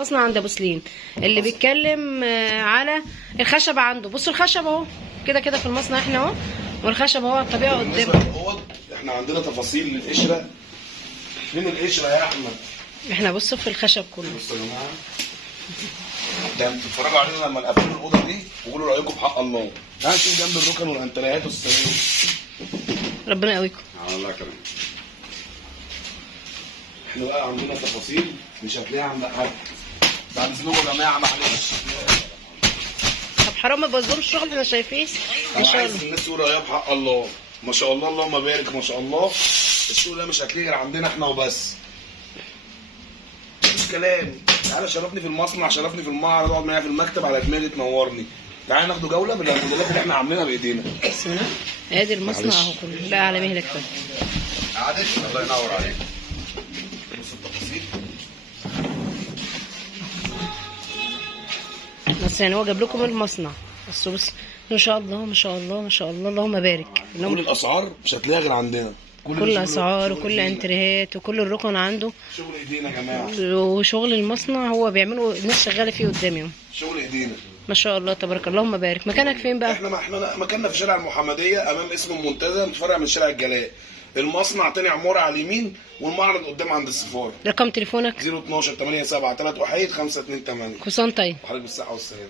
مصنع عند ابو سليم. اللي بيتكلم على الخشب عنده، بصوا الخشب اهو كده كده في المصنع احنا اهو، والخشب اهو على الطبيعه بالنسبه قدامنا. للاوض احنا عندنا تفاصيل للقشره. فين القشره يا احمد؟ احنا بصوا في الخشب كله. بصوا يا جماعه، ده انتوا بتتفرجوا علينا لما نقفلوا الاوضه دي وقولوا رايكم بحق الله. هنشوف جنب الركن والانتريهات والسرير. ربنا يقويكم. على الله كريم. احنا بقى عندنا تفاصيل مش هتلاقيها عند حد. بعد اذنكم يا جماعه معلش. طب حرام ما تبوظوش الشغل، احنا شايفين ما شاء عايز الله. الناس تقول رايها بحق الله. ما شاء الله اللهم بارك ما شاء الله. الشغل ده مش هتلاقيه غير عندنا احنا وبس. مفيش كلام. تعالى شرفني في المصنع، شرفني في المعرض، اقعد معايا في المكتب على دماغي تنورني. تعالى ناخدوا جوله بالموديلات اللي احنا عاملينها بايدينا. بسم الله. ادي المصنع اهو كله بقى على مهلك كده. قعدت الله ينور عليك. بص التفاصيل. بس يعني هو جاب لكم المصنع بس ما شاء الله ما شاء الله ما شاء الله اللهم بارك. كل الاسعار مش هتلاقيها غير عندنا. كل اسعار وكل انتريهات وكل الركن عنده. شغل ايدينا يا جماعه. وشغل المصنع هو بيعملوا، الناس شغاله فيه قدامي اهو. شغل ايدينا. ما شاء الله تبارك الله اللهم بارك. مكانك فين بقى؟ احنا مكاننا في شارع المحمديه امام اسم المنتزه، متفرع من شارع الجلاء. المصنع تاني عماره على اليمين، والمعرض قدام عند السفاره. رقم تليفونك؟ 012 87 3 1 528. كوسان طيب. وحضرتك بالصحه والسلامه.